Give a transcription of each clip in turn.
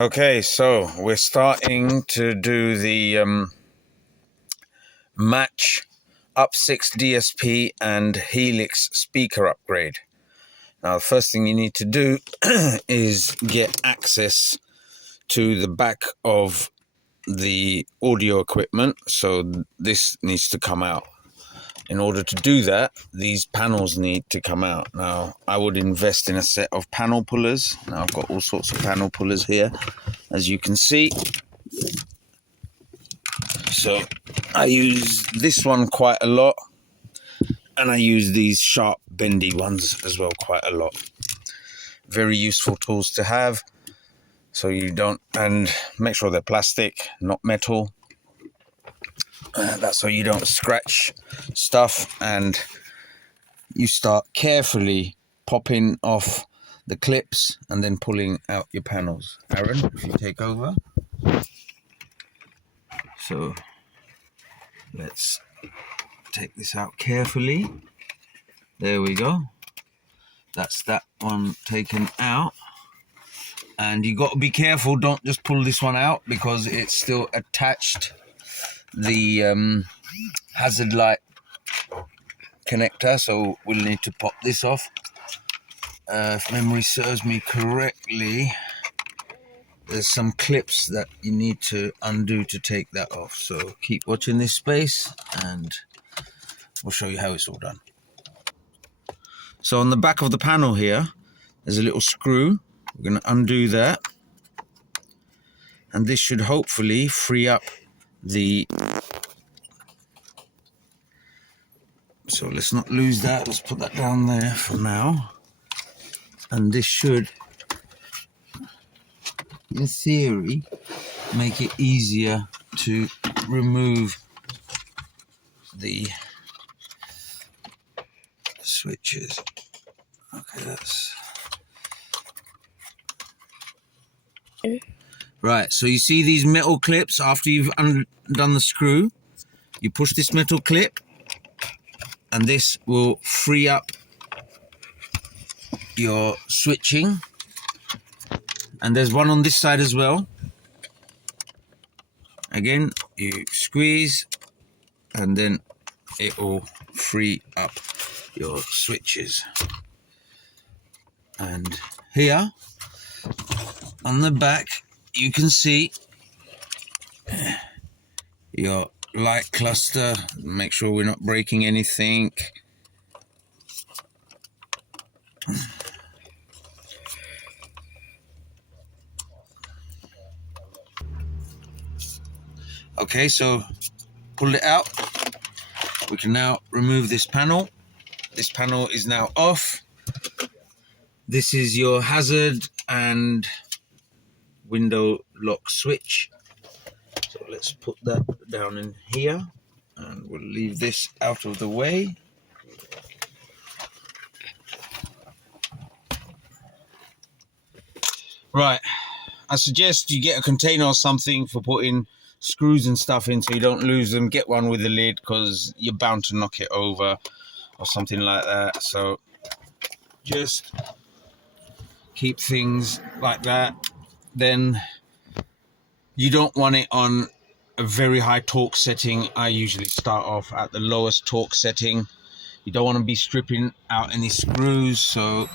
Okay, so we're starting to do the Match UP6 DSP and Helix speaker upgrade. Now, the first thing you need to do is get access to the back of the audio equipment. So this needs to come out. In order to do that, these panels need to come out. Now, I would invest in a set of panel pullers. Now, I've got all sorts of panel pullers here, as you can see. So I use this one quite a lot, and I use these sharp bendy ones as well quite a lot. Very useful tools to have, so you don't, and make sure they're plastic, not metal. That's so you don't scratch stuff, and you start carefully popping off the clips and then pulling out your panels. Aaron, if you take over. So let's take this out carefully. There we go. That's that one taken out. And you got to be careful, don't just pull this one out because it's still attached. The hazard light connector, so we'll need to pop this off. If memory serves me correctly, there's some clips that you need to undo to take that off. So keep watching this space and we'll show you how it's all done. So on the back of the panel here, there's a little screw. We're going to undo that. And this should hopefully free up the... So let's not lose that. Let's put that down there for now. And this should, in theory, make it easier to remove the switches. Okay, that's... Right, so you see these metal clips after you've undone the screw? You push this metal clip and this will free up your switching. And there's one on this side as well. Again, you squeeze and then it will free up your switches. And here on the back you can see your light cluster. Make sure we're not breaking anything. Okay, so pull it out. We can now remove this panel. This panel is now off. This is your hazard and window lock switch. So let's put that down in here and we'll leave this out of the way. Right, I suggest you get a container or something for putting screws and stuff in so you don't lose them. Get one with a lid because you're bound to knock it over or something like that. So just keep things like that. Then you don't want it on a very high torque setting. I usually start off at the lowest torque setting. You don't want to be stripping out any screws, so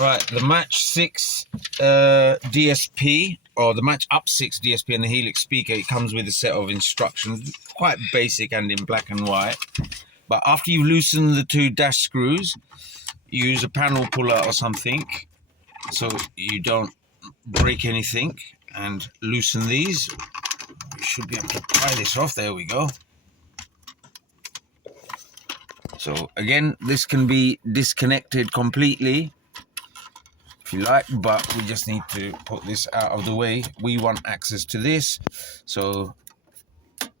right, the Match 6 DSP, or the Match UP6 DSP and the Helix speaker, it comes with a set of instructions, quite basic and in black and white. But after you've loosened the two dash screws, use a panel puller or something so you don't break anything, and loosen these. You should be able to pry this off. There we go. So again, this can be disconnected completely if you like, but we just need to put this out of the way. We want access to this, so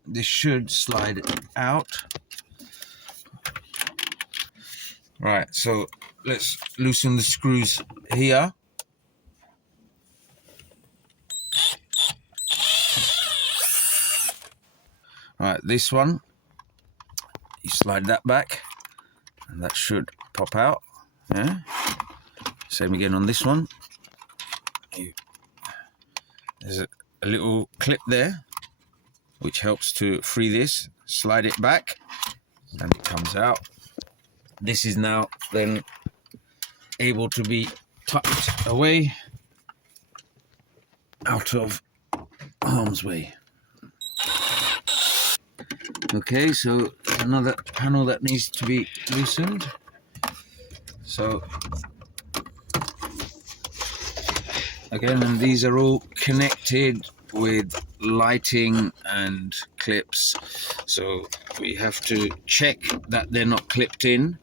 this should slide out. Right, so let's loosen the screws here. Right, this one, you slide that back and that should pop out. Yeah. Same again on this one. There's a little clip there which helps to free this. Slide it back and it comes out. This is now then able to be tucked away out of harm's way. Okay, so another panel that needs to be loosened. So again, and these are all connected with lighting and clips, so we have to check that they're not clipped in.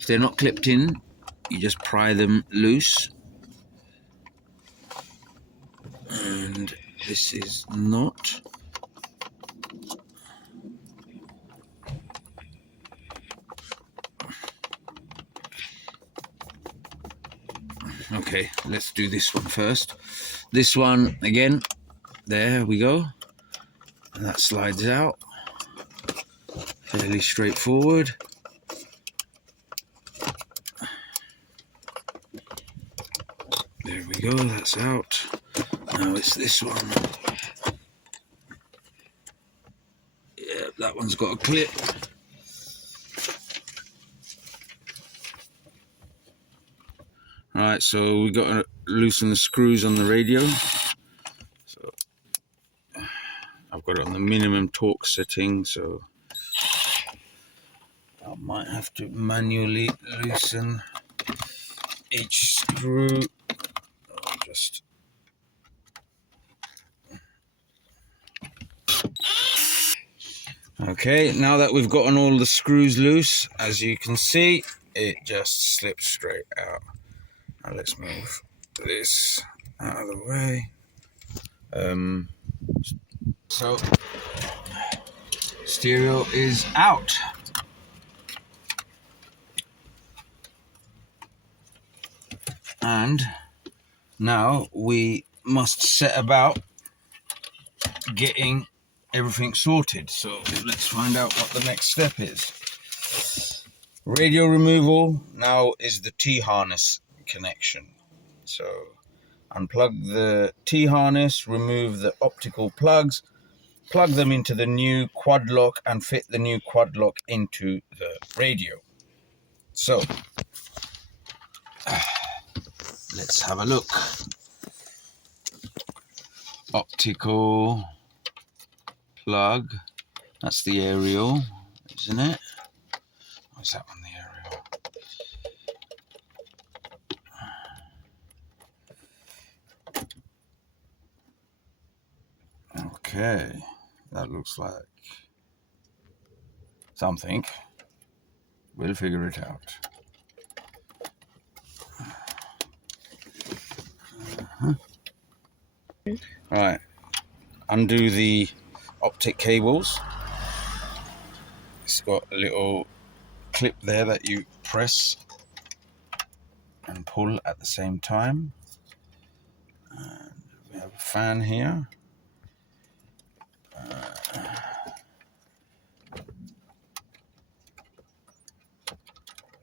If they're not clipped in, you just pry them loose, and this is not. Okay, let's do this one first. This one again, there we go, and that slides out fairly straightforward. There we go, that's out. Now it's this one. Yeah, that one's got a clip. Right, so we got to loosen the screws on the radio. So I've got it on the minimum torque setting, so I might have to manually loosen each screw. Just okay, now that we've gotten all the screws loose, as you can see, it just slips straight out. Now let's move this out of the way. So stereo is out. And now we must set about getting everything sorted. So let's find out what the next step is. Radio removal now is the T-harness connection. So unplug the T-harness, remove the optical plugs, plug them into the new quad lock and fit the new quad lock into the radio. So let's have a look. Optical plug, that's the aerial, isn't it? Or is that one the aerial? Okay, that looks like something. We'll figure it out. Right, undo the optic cables. It's got a little clip there that you press and pull at the same time. And we have a fan here.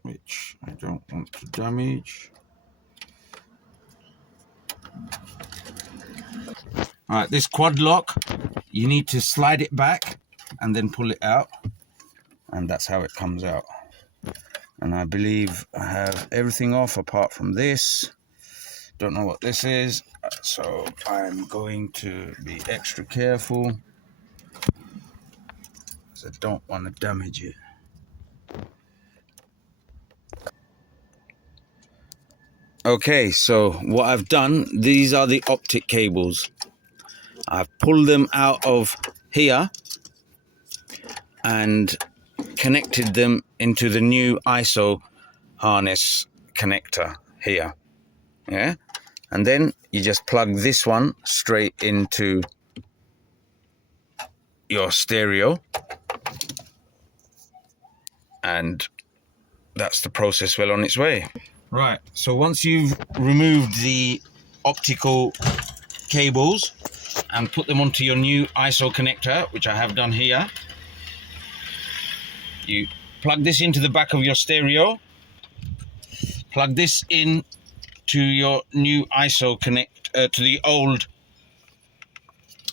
Which I don't want to damage. Alright, this quad lock, you need to slide it back and then pull it out, and that's how it comes out. And I believe I have everything off apart from this. Don't know what this is, so I'm going to be extra careful because I don't want to damage it. Okay, so what I've done, these are the optic cables. I've pulled them out of here and connected them into the new ISO harness connector here. Yeah, and then you just plug this one straight into your stereo, and that's the process well on its way. Right, so once you've removed the optical cables and put them onto your new ISO connector, which I have done here, You plug this into the back of your stereo, plug this in to your new ISO connect, to the old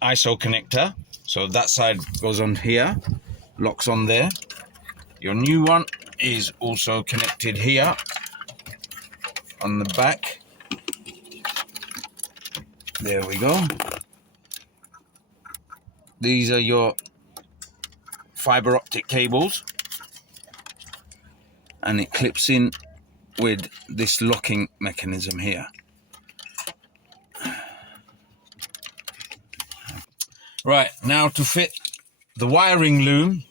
ISO connector. So that side goes on here, locks on there. Your new one is also connected here on the back. There we go. These are your fiber optic cables, and it clips in with this locking mechanism here. Right, now to fit the wiring loom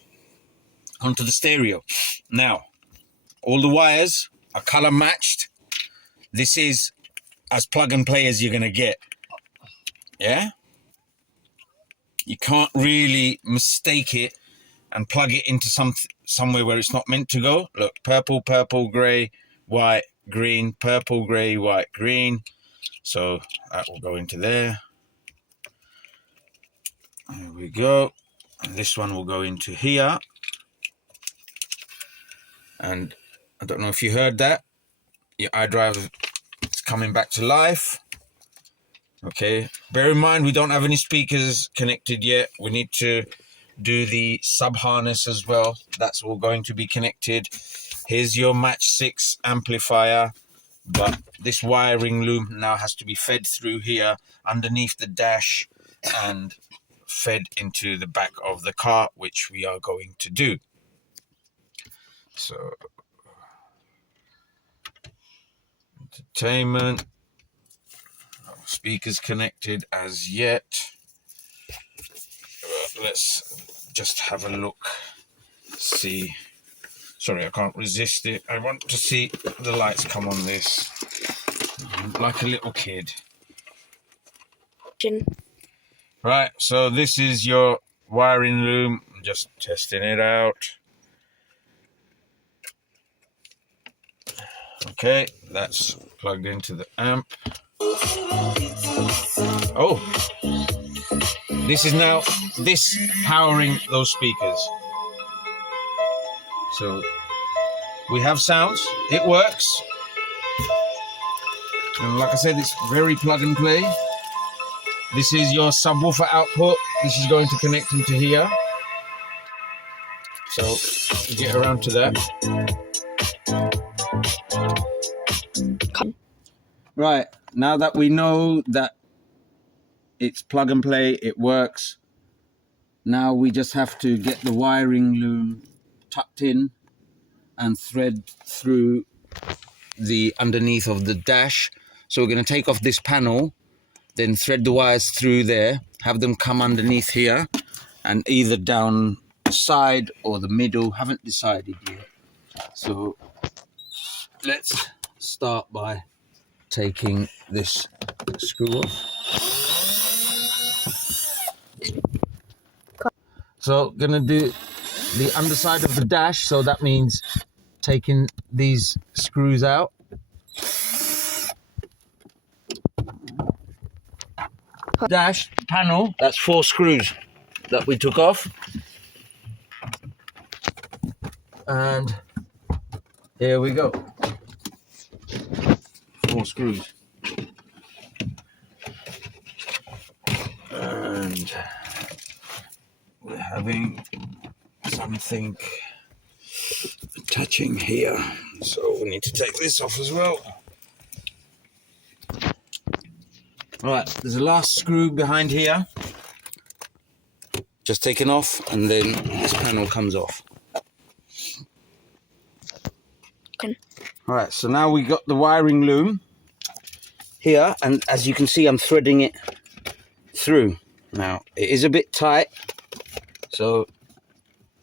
onto the stereo. Now, all the wires are color matched. This is as plug and play as you're gonna get. Yeah? You can't really mistake it and plug it into somewhere where it's not meant to go. Look, purple, purple, gray, white, green, purple, gray, white, green. So that will go into there. There we go. And this one will go into here. And I don't know if you heard that. Your iDrive is coming back to life. Okay, bear in mind we don't have any speakers connected yet. We need to do the sub harness as well. That's all going to be connected. Here's your Match 6 amplifier, but this wiring loom now has to be fed through here underneath the dash and fed into the back of the car, which we are going to do. So entertainment, no speakers connected as yet. Let's just have a look, see. Sorry, I can't resist it. I want to see the lights come on this. Like a little kid. Right, so this is your wiring loom. I'm just testing it out. Okay, that's plugged into the amp. Oh, this is now powering those speakers. So we have sounds, it works. And like I said, it's very plug and play. This is your subwoofer output. This is going to connect into here. So we'll get around to that. Right, now that we know that it's plug and play, it works. Now we just have to get the wiring loom tucked in and thread through the underneath of the dash. So we're going to take off this panel, then thread the wires through there, have them come underneath here and either down the side or the middle. Haven't decided yet. So let's start by taking this screw off. So gonna do the underside of the dash, so that means taking these screws out. Dash panel, that's 4 screws that we took off. And here we go. 4 screws. And we're having something attaching here, so we need to take this off as well. Right, there's a last screw behind here, just taken off, and then this panel comes off. Okay. Alright, so now we got the wiring loom here, and as you can see, I'm threading it through. Now, it is a bit tight, so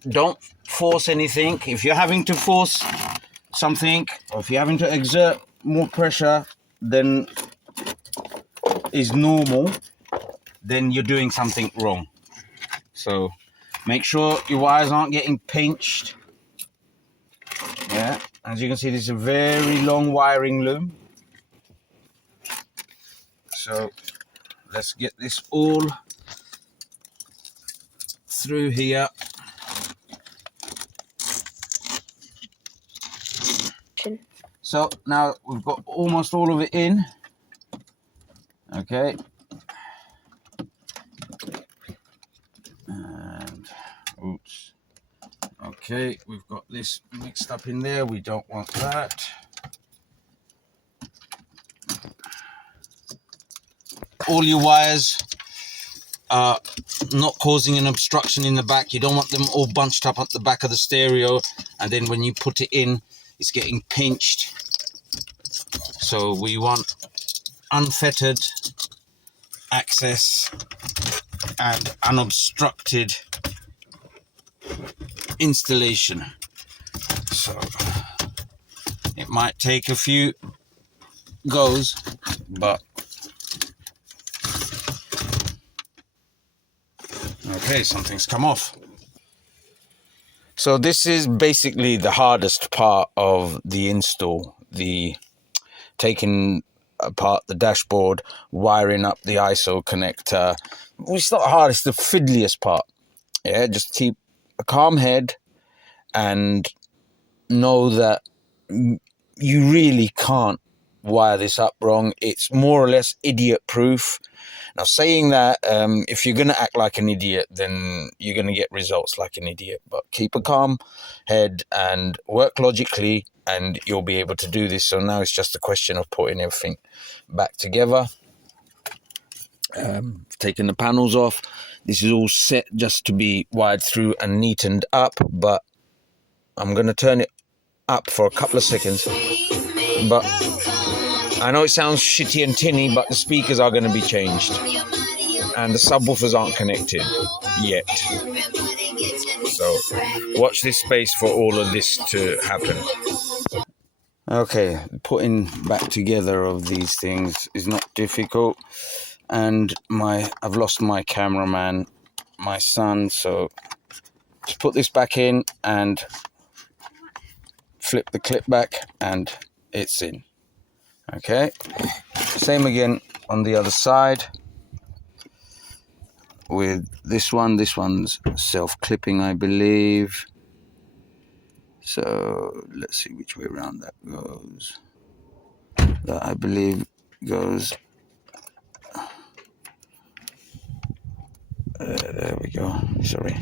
don't force anything. If you're having to force something, or if you're having to exert more pressure than is normal, then you're doing something wrong. So make sure your wires aren't getting pinched. Yeah, as you can see, this is a very long wiring loom. So let's get this all through here. So now we've got almost all of it in. Okay. And oops. Okay, we've got this mixed up in there. We don't want that. All your wires are not causing an obstruction in the back. You don't want them all bunched up at the back of the stereo, and then when you put it in, it's getting pinched. So we want unfettered access and unobstructed installation. So it might take a few goes, but okay, something's come off. So this is basically the hardest part of the install, the taking apart the dashboard, wiring up the ISO connector. Well, it's not hard, it's the fiddliest part. Yeah, just keep a calm head and know that you really can't wire this up wrong. It's more or less idiot proof. Now, saying that, if you're going to act like an idiot, then you're going to get results like an idiot. But keep a calm head and work logically, and you'll be able to do this. So now it's just a question of putting everything back together. Taking the panels off. This is all set just to be wired through and neatened up, but I'm going to turn it up for a couple of seconds. But I know it sounds shitty and tinny, but the speakers are going to be changed and the subwoofers aren't connected yet. So watch this space for all of this to happen. Okay, putting back together of these things is not difficult, and I've lost my cameraman, my son, so just put this back in and flip the clip back and it's in. Okay, same again on the other side with this one. This one's self-clipping, I believe. So let's see which way around that goes. That, I believe, goes there we go. Sorry,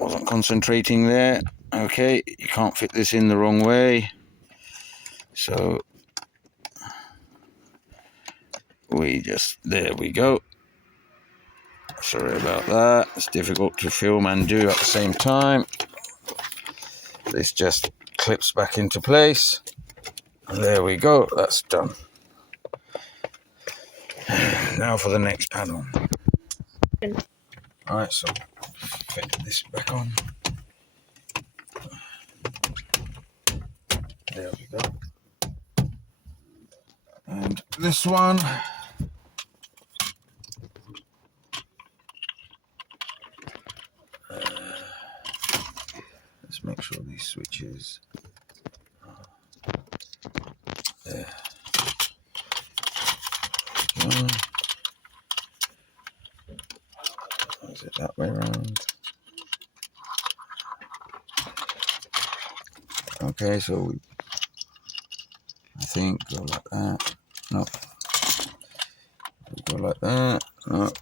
wasn't concentrating there. Okay, you can't fit this in the wrong way, so there we go. Sorry about that, it's difficult to film and do at the same time. This just clips back into place, and there we go, that's done. Now for the next panel. Alright, so fit this back on. There we go. And this one, let's make sure these switches there. Is it that way around? Okay, so we, I think, go like that. No. Go like that. No.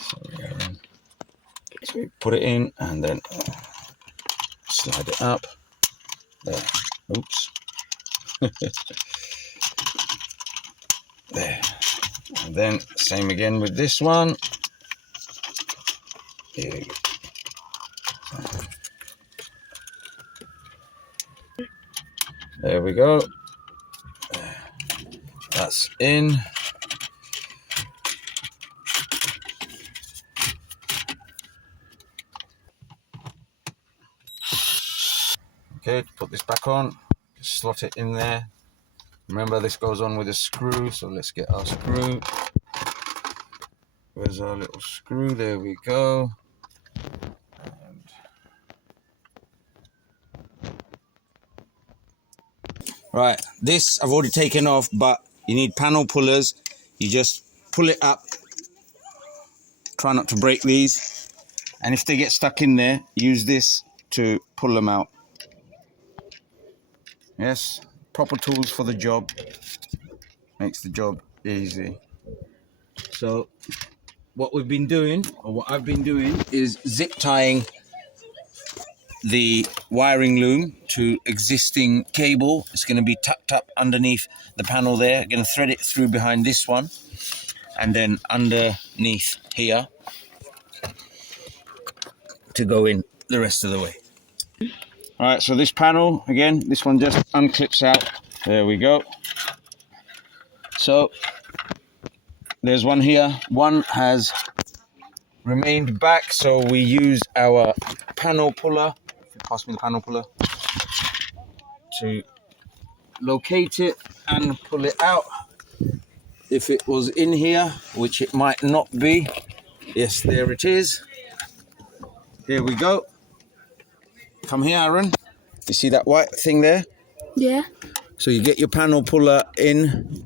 Sorry, Aaron. So we put it in and then slide it up. There. Oops. There. And then same again with this one. Here we go. There we go. That's in. Okay, put this back on. Just slot it in there. Remember, this goes on with a screw, so let's get our screw. Where's our little screw? There we go. And right, this I've already taken off, but you need panel pullers. You just pull it up. Try not to break these. And if they get stuck in there, use this to pull them out. Yes, proper tools for the job. Makes the job easy. So what we've been doing, or what I've been doing, is zip tying the wiring loom to existing cable. It's going to be tucked up underneath the panel there. Going to thread it through behind this one, and then underneath here to go in the rest of the way. All right, so this panel, again, this one just unclips out. There we go. So there's one here. One has remained back, so we use our panel puller. Pass me the panel puller to locate it and pull it out. If it was in here, which it might not be. Yes, there it is. Here we go. Come here, Aaron. You see that white thing there? Yeah. So you get your panel puller in